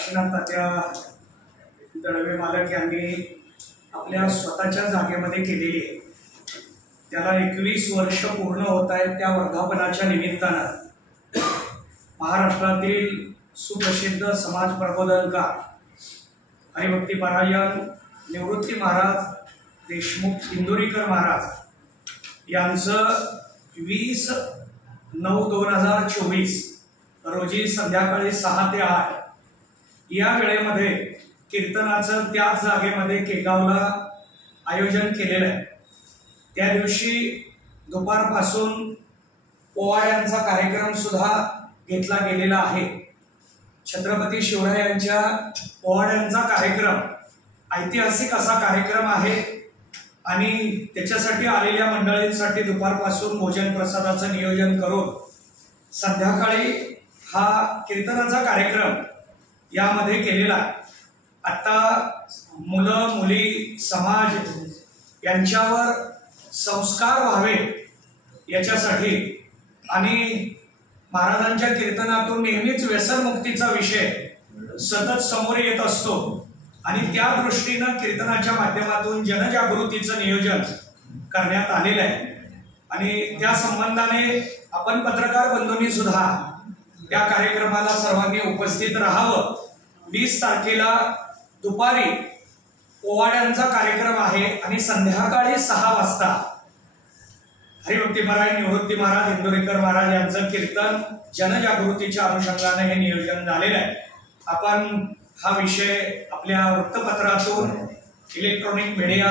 काशीनाथ तात्या दळवे मालक यांनी आपल्या स्वतःच्या जागेमध्ये केलेली आहे। त्याला 21 वर्ष पूर्ण होत आहेत। त्या वर्धापनाच्या निमित्तानं महाराष्ट्रातील सुप्रसिद्ध समाज प्रबोधनकार हरिभक्तीपरायण निवृत्ती महाराज देशमुख इंदुरीकर महाराज यांचं 20/9/2024 रोजी संध्याकाळी 6 ते 8 या वेळेमध्ये कीर्तनाचं त्याच जागेमध्ये केगावला आयोजन केलेलं आहे। त्या दिवशी दुपारपासून पोवाड्यांचा कार्यक्रम सुद्धा घेतला गेलेला आहे। छत्रपती शिवरायांच्या पोवाड्यांचा कार्यक्रम ऐतिहासिक असा कार्यक्रम आहे आणि त्याच्यासाठी आलेल्या मंडळींसाठी दुपारपासून भोजन प्रसादाचं नियोजन करून संध्याकाळी हा कीर्तनाचा कार्यक्रम यामध्ये केलेला आहे। आता मुलं मुली समाज यांच्यावर संस्कार व्हावे याच्यासाठी आणि महाराजांच्या कीर्तनातून नेहमीच व्यसनमुक्तीचा विषय सतत समोर येत असतो आणि त्या दृष्टीनं कीर्तनाच्या माध्यमातून जनजागृतीचं नियोजन करण्यात आलेलं आहे आणि त्या संबंधाने आपण पत्रकार बंधूंनी सुद्धा त्या कार्यक्रमाला सर्वांनी उपस्थित राहावं। 20 तारखेला दुपारी पोवाड्यांचा कार्यक्रम आहे आणि संध्याकाळी 6 वाजता हरिभक्तीपरायण निवृत्ती महाराज इंदुरीकर महाराज यांचं कीर्तन जनजागृतीच्या अनुषंगाने हे नियोजन झालेलं आहे। आपण हा विषय आपल्या वृत्तपत्रातून इलेक्ट्रॉनिक मीडिया